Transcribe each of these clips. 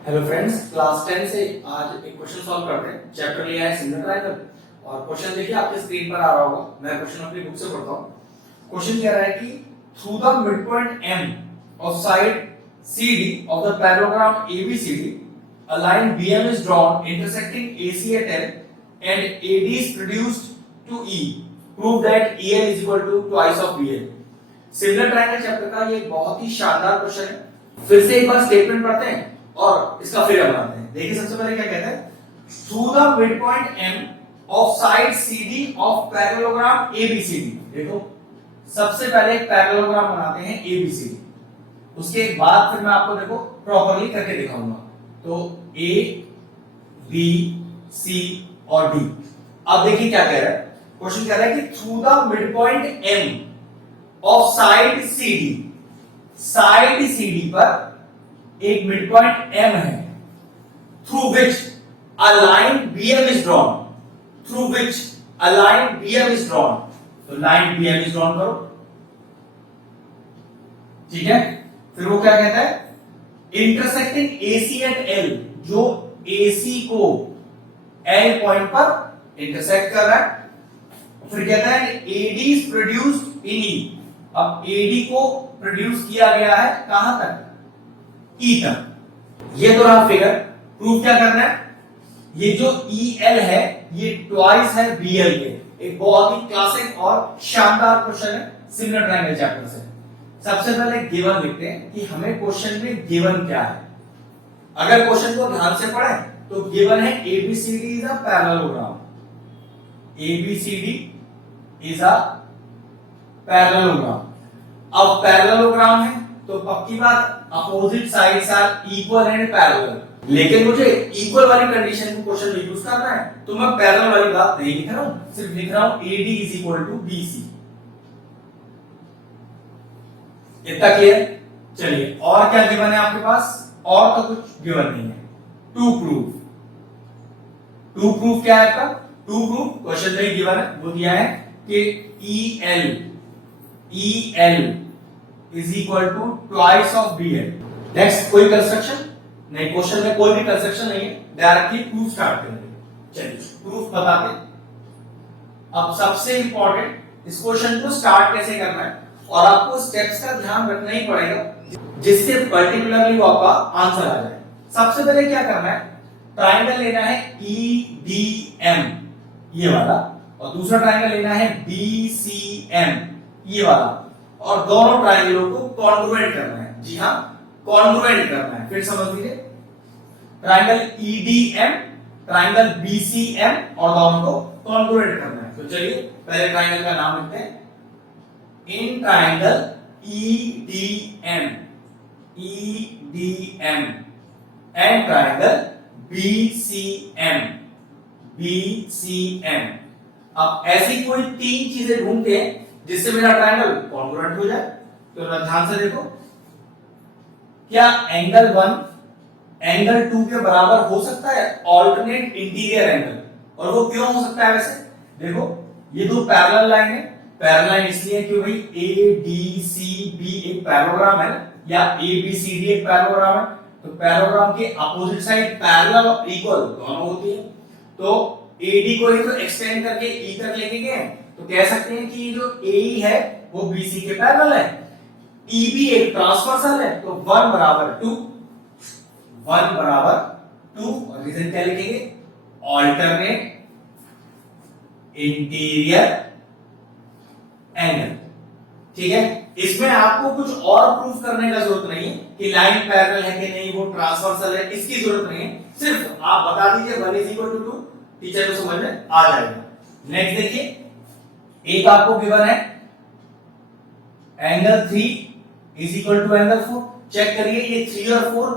Hello friends, class 10 से आज एक क्वेश्चन सॉल्व करते हैं। चैप्टर लिया है सिमिलर ट्रायंगल और क्वेश्चन देखिए आपके स्क्रीन पर आ रहा होगा। मैं क्वेश्चन अपनी बुक से पढ़ता हूं। क्वेश्चन कह रहा है कि through the mid point M of side CD of the parallelogram ABCD a line BM is drawn intersecting AC at L and AD is produced to E. Prove that EL is equal to twice of BL. Similar triangle chapter का ये बहुत ही शानदार question है। फिर से एक बार statement पढ़ते हैं और इसका फिगर बनाते हैं। देखिए सबसे पहले क्या कहते हैं, through the mid point M of side CD of parallelogram ABCD। देखो सबसे पहले एक पैरेललोग्राम बनाते हैं ABCD, उसके बाद फिर मैं आपको देखो प्रॉपर्ली करके दिखाऊंगा। तो A B C और D। अब देखिए क्या कह रहा है, क्वेश्चन कह रहा है कि through the mid point M of side CD, side CD पर एक मिड पॉइंट M है, through which a line BM is drawn, through which a line BM is drawn. तो लाइन BM इज ड्रॉन करो, ठीक है। फिर वो क्या कहता है, इंटरसेक्टिंग AC एट L, जो AC को L पॉइंट पर इंटरसेक्ट कर रहा है। फिर कहता है AD is produced in E। अब AD को प्रोड्यूस किया गया है कहां तक, E तक। ये तो रहा फिगर। प्रूफ क्या करना है, ये जो EL है ये ट्वाइस है BL के। एक बहुत ही क्लासिक और शानदार क्वेश्चन है सिमिलर ट्रायंगल चैप्टर से। सबसे पहले गिवन लिखते हैं कि हमें क्वेश्चन में गिवन क्या है। अगर क्वेश्चन को ध्यान से पढ़ें तो गिवन है ABCD is a parallelogram, ABCD is a parallelogram. अब पैरेललोग्राम है तो पक्की बात opposite sides are equal and parallel. लेकिन मुझे इक्वल वाली कंडीशन को क्वेश्चन में यूज करना है तो मैं पैरेलल वाली बात नहीं लिख रहा हूं, सिर्फ लिख रहा हूं AD is equal to BC। इतना क्लियर। चलिए और क्या गिवन है आपके पास, और तो कुछ गिवन नहीं है। टू प्रूफ, टू प्रूफ क्या है आपका, टू प्रूफ क्वेश्चन में गिवन है, वो दिया है कि EL is equal to twice of BL। Next कोई कंस्ट्रक्शन नहीं, क्वेश्चन में कोई भी कंस्ट्रक्शन नहीं है, डायरेक्टली प्रूफ स्टार्ट करेंगे। चलिए प्रूफ बताते। अब सबसे इंपॉर्टेंट इस क्वेश्चन को स्टार्ट कैसे करना है और आपको स्टेप्स का ध्यान रखना ही पड़ेगा जिससे पर्टिकुलरली वो आपका आंसर आ जाए। सबसे पहले क्या करना है, ट्रायंगल लेना है EDM ये वाला, और दूसरा ट्रायंगल लेना है BCM ये वाला, और दोनों ट्रायंगलों को कॉन्ग्रुएंट करना है। जी हाँ, कॉन्ग्रुएंट करना है। फिर समझ लीजिए, ट्रायंगल EDM, ट्रायंगल BCM और दोनों को कॉन्ग्रुएंट करना है। तो चलिए पहले ट्रायंगल का नाम लिखते हैं। In triangle EDM and triangle BCM। अब ऐसी कोई तीन चीजें ढूंढते हैं जिससे मेरा ट्रायंगल कॉन्ग्रुएंट हो जाए। तो ध्यान से देखो, क्या एंगल 1 एंगल 2 के बराबर हो सकता है, ऑल्टरनेट इंटीरियर एंगल। और वो क्यों हो सकता है, वैसे देखो ये दो पैरेलल लाइन है। पैरेलल लाइन इसलिए क्यों भाई, ADCB एक पैरेललोग्राम है या ABCD एक पैरेललोग्राम है, तो पैरेललोग्राम के अपोजिट साइड पैरेलल और इक्वल दोनों होती है। तो AD को ही तो एक्सटेंड करके E तक लेके गए, तो कह सकते हैं कि जो AE है वो BC के पैरेलल है। EB एक ट्रांसवर्सल है, तो 1 बराबर 2 और रीजन क्या लिखेंगे, ऑल्टरनेट इंटीरियर एंगल। ठीक है, इसमें आपको कुछ और प्रूफ करने का जरूरत नहीं है कि लाइन पैरेलल है कि नहीं, वो ट्रांसवर्सल है, इसकी जरूरत नहीं है। सिर्फ आप बता दीजिए 1 इज इक्वल टू 2, टीचर को समझ में आ जाएगा। नेक्स्ट देखिए, एक आपको गिवन है angle 3 is equal to angle 4। Check करिए ये 3 और 4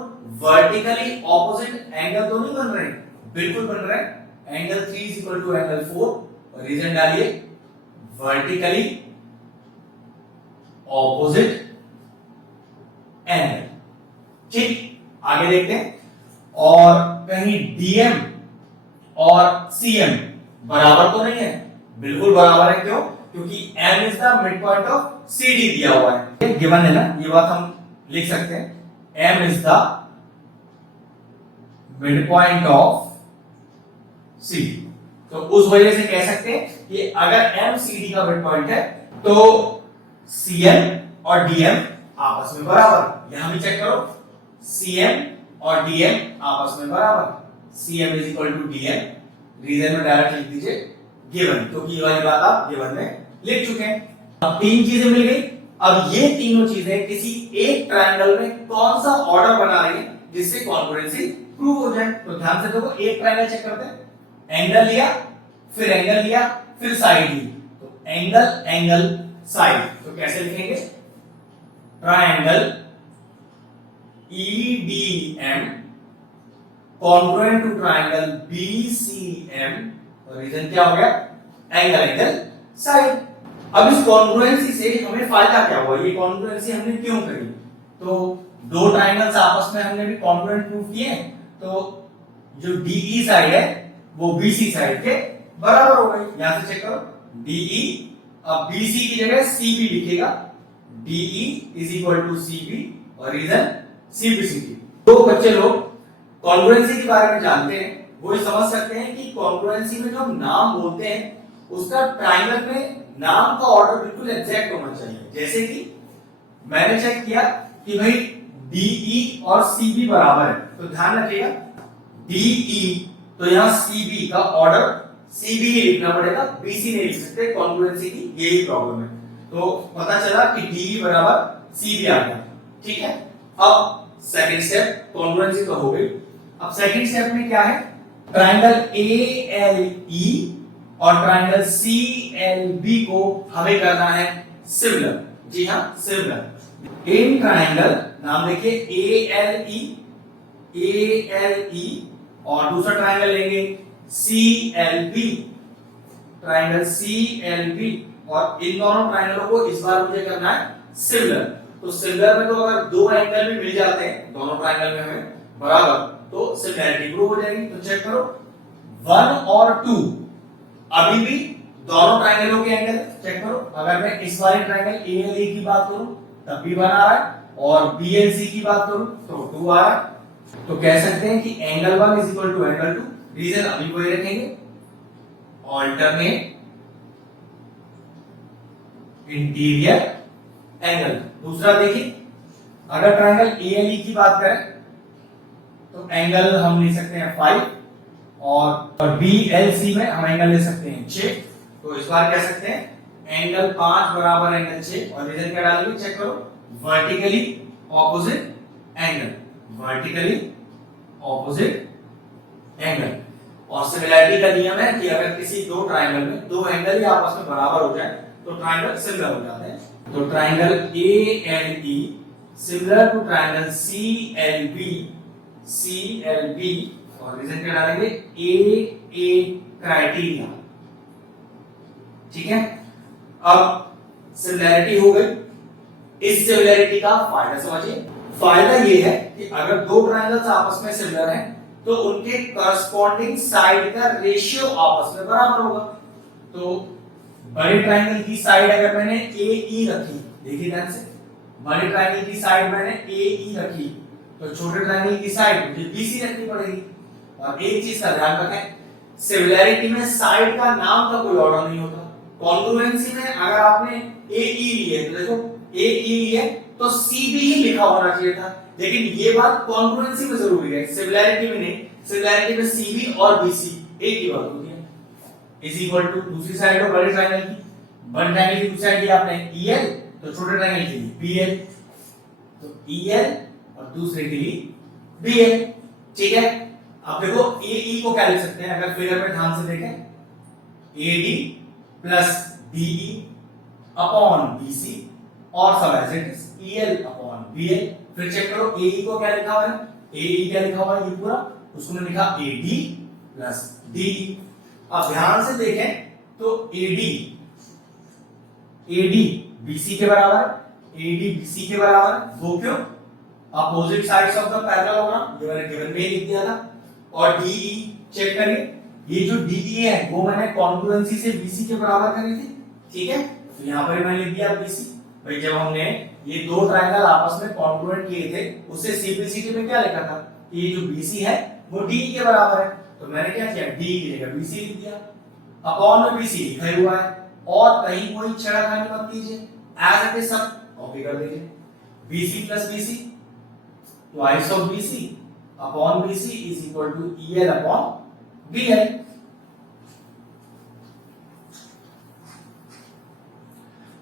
वर्टिकली ऑपोजिट एंगल तो नहीं बन रहे, बिल्कुल बन रहे हैं। Angle 3 is equal to angle 4 और रीजन डालिए वर्टिकली ऑपोजिट एंगल। ठीक, आगे देखते हैं। और कहीं DM और CM बराबर तो नहीं है, बिल्कुल बराबर है। क्यों, क्योंकि M is the mid point of CD दिया हुआ है, गिवन है ना, ये बात हम लिख सकते हैं। M is the mid point of C. तो उस वजह से कह सकते हैं कि अगर एमसीडी का मिड पॉइंट है तो सीएम और डीएम आपस में बराबर। यहां भी चेक करो, सीएम और डीएम आपस में बराबर, CM is equal to DM. Reason में डायरेक्ट लिख दीजिए गिवन, क्योंकि ये वाली बात आप गिवन में लिख चुके हैं। अब तीन चीजें मिल गई। अब ये तीनों चीजें किसी एक ट्रायंगल में कौन सा ऑर्डर बना रही है जिससे कॉन्ग्रुएंसी प्रूव हो जाए। तो ध्यान से देखो, एक ट्रायंगल चेक करते हैं। एंगल लिया, फिर एंगल लिया, फिर साइड ली। तो एंगल एंगल साइड, तो कैसे लिखेंगे? Triangle EDM congruent to triangle BCM। और रीजन क्या हो गया? Angle angle side. अब इस कॉन्ग्रुएंसी से हमें फायदा क्या हुआ? ये कॉन्ग्रुएंसी हमने क्यों करी? तो दो ट्रायंगल्स आपस में हमने भी कॉन्ग्रुएंट प्रूव किए, तो जो DE साइड है वो BC साइड के बराबर हो गई। यहां से चेक करो, DE अब BC की जगह CB लिखेगा, DE is equal to CB और रीजन CBCD। तो बच्चे लोग कॉन्ग्रुएंसी के बारे में जानते हैं, वो समझ सकते हैं कि कॉन्ग्रुएंसी में जो हम नाम बोलते हैं उसका ट्रायंगल में नाम का ऑर्डर बिल्कुल एग्जैक्ट होना चाहिए। जैसे कि मैंने चेक किया कि भाई DE और CB बराबर है, तो ध्यान रखिएगा DE, तो यहां CB का ऑर्डर CB ही लिखना पड़ेगा, BC नहीं लिख सकते। कॉन्ग्रुएंसी की यही प्रॉब्लम है। तो पता चला कि DE बराबर CB आ गया, ठीक है। अब सेकंड स्टेप, कॉन्ग्रुएंसी तो हो गई। अब सेकंड स्टेप में क्या है? ट्रायंगल ALE और ट्रायंगल CLB को हमें करना है सिमिलर। जी हां, सिमिलर। इन ट्रायंगल, नाम देखिए ALE और दूसरा ट्रायंगल लेंगे CLB, ट्रायंगल CLB। और इन दोनों ट्रायंगलों को इस बार मुझे करना है सिमिलर। तो सिमिलर में तो अगर दो एंगल भी मिल जाते हैं दोनों ट्रायंगल में हमें बराबर, तो सिमिलरिटी प्रूव हो जाएगी। तो चेक करो, 1 और 2 अभी भी दोनों ट्रायंगलों के एंगल चेक करो। अगर मैं इस वाले ट्रायंगल ALE की बात करूं तब भी 1 आ रहा है, और BLC की बात करूं तो 2 आ रहा है। तो कह सकते हैं कि angle 1 is equal to angle 2। Reason अभी वही रखेंगे, ऑल्टरनेट इंटीरियर एंगल। दूसरा देखिए, अगर ट्रायंगल ALE की बात करें तो एंगल हम ले सकते हैं 5, और BLC में हम एंगल ले सकते हैं 6। तो इस बार कह सकते हैं एंगल 5 बराबर एंगल 6। और रीजन क्या डालेंगे? चेक करो, vertically opposite angle, vertically opposite angle. और सिमिलरिटी का नियम है कि अगर किसी दो ट्रायंगल में दो एंगल ही आपस में बराबर हो जाए तो ट्रायंगल सिमिलर हो जाते हैं। तो triangle ALE similar to triangle CLB, और रीजन क्या डालेंगे? AA क्राइटेरिया, ठीक है। अब सिमिलरिटी हो गई। इस सिमिलरिटी का फायदा समझिए। फायदा ये है कि अगर दो ट्रायंगल्स आपस में सिमिलर हैं तो उनके करस्पॉन्डिंग साइड का रेशियो आपस में बराबर होगा। तो बड़े ट्रायंगल की साइड अगर मैंने AE रखी, देखिए ध्यान से, बड़े ट्रायंगल की साइड मैंने AE रखी, तो छोटे ट्रायंगल की साइड मुझे BC रखनी पड़ेगी। और एक चीज का ध्यान रखें, सिमिलरिटी में साइड का नाम का कोई ऑर्डर नहीं होता। कॉन्ग्रुएंसी में अगर आपने AE लिए तो देखो AE लिए तो CB ही लिखा होना चाहिए था, लेकिन ये बात कॉन्ग्रुएंसी में जरूरी है, सिमिलरिटी में नहीं। सिमिलरिटी में CB और BC एक ही बात होती है। इज इक्वल टू दूसरी साइड हो बड़े ट्रायंगल की, बड़े ट्रायंगल की दूसरी साइड की आपने EL, तो छोटे ट्रायंगल के लिए BL, तो EL और दूसरे के लिए BL, ठीक है। अब देखो AE को क्या लिख सकते हैं? अगर फिगर में ध्यान से देखें, AD plus DE upon BC और सब as it is EL upon BL। फिर चेक करो AE को क्या लिखा हुआ है? AE क्या लिखा हुआ है? ये पूरा उसको मैंने लिखा AD प्लस DE। अब ध्यान से देखें तो AD BC के बराबर, AD BC के बराबर। वो क्यों? Opposite sides of the parallelogram, ये मैंने गिवन में ही लिख दिया था। और DE चेक करिए, ये जो DE है वो मैंने कॉन्ग्रुएंसी से BC के बराबर करी थी, ठीक है। तो यहां पर मैंने लिख दिया BC। भाई जब हमने ये दो ट्रायंगल आपस में कॉन्ग्रुएंट किए थे उससे CBCD में क्या लिखा था? ये जो BC है वो डी के बराबर है, तो मैंने क्या किया, डी की जगह बीसी लिख दिया, अपॉन में बीसी लिखा ही हुआ है, और कहीं कोई छेड़खानी मत कीजिए, एज इट इज सब कॉपी कर दीजिए। BC plus BC twice of BC upon BC is equal to EL upon BL.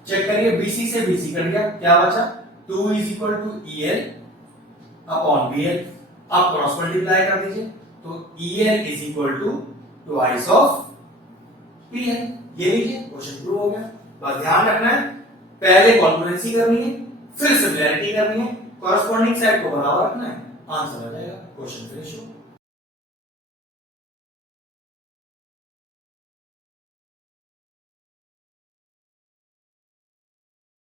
Check करिए, बीसी से बीसी कट गया, क्या बचा, 2 is equal to EL upon BL. अब क्रॉस मल्टीप्लाई कर दीजिए, तो EL is equal to twice of BL. ये लीजिए क्वेश्चन प्रूव हो गया। बस ध्यान रखना है, पहले कॉन्ग्रुएंसी करनी है, फिर सिमिलैरिटी करनी है, कॉरस्पॉन्डिंग साइड को बराबर रखना है, आंसर आ जाएगा, क्वेश्चन फिनिश हो।